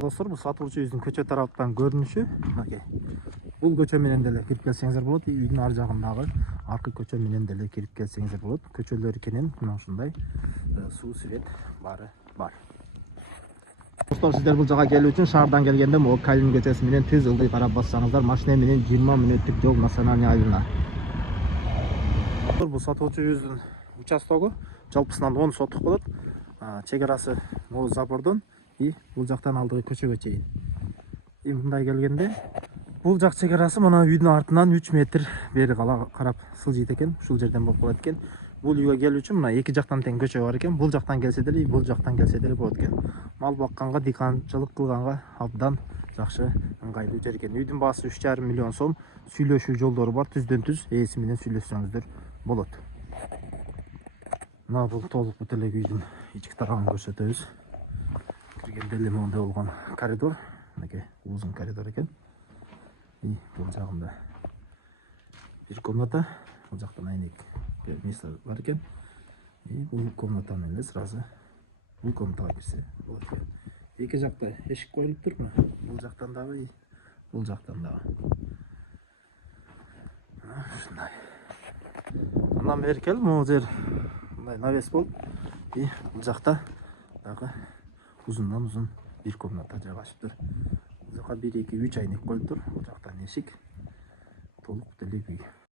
Достор, бұл сатылуучу үйдүн көчө тараптан көрүнүшү. Бул көчө менен деле кирип келсеңиздер болот. Үйдүн ар жагындагы аркы көчө менен деле кирип келсеңиздер болот. Көчөлөр кенен мына ушундай суу свет баары бар. Достор, сиздер бул жака келүү үчүн шаардан келгенде могу Калин көчөсү менен түз ылдый карап бассаңыздар, машина менен 20 мүнөттүк жол Национальный айылына. Бул сатылуучу үйдүн участогу жалпысынан 10 сотук болот. Чек арасы могу забордон и бул жактан алдыгы көчөгө чейин. Мындай келгенде бул жак чек арасы мына үйдүн артынан 3 метр бери карап сылжыйт экен. Ушул жерден болуп калат экен. Бул үйгө келүү үчүн мына эки жактан тең көчө бар экен. Бул жактан келсе деле, бул жактан келсе деле болот экен. Мал бакканга, дыйканчылык кылганга абдан жакшы ыңгайлуу жер экен. Үйдүн баасы 3,5 миллион сом. Сүйлөшүү жолдору бар. Түздөн түз ээси менен сүйлөшсөңүздөр болот. Мына бул толук бут эле үйдүн ички тарабын көрсөтөбүз. Киргенде эле моундай болгон коридор. Мынакей узун коридор экен. И бул жагында бир комната, бул жактан айнек место бар экен. И бул комнатаны эле сразу бул комнатага кирсе болот экен. Эки жакта эшик коюлуп тур, мына бул жактан дагы, бул жактан дагы. Ушундай. Андан бери келип, могу жер мындай навес болуп, и бул жакта дагы узундан узун бир комната жайгашыптыр. Бул жака 1, 2, 3 айнек коюлуп тур. Бул жактан эшик. Толук деле үй.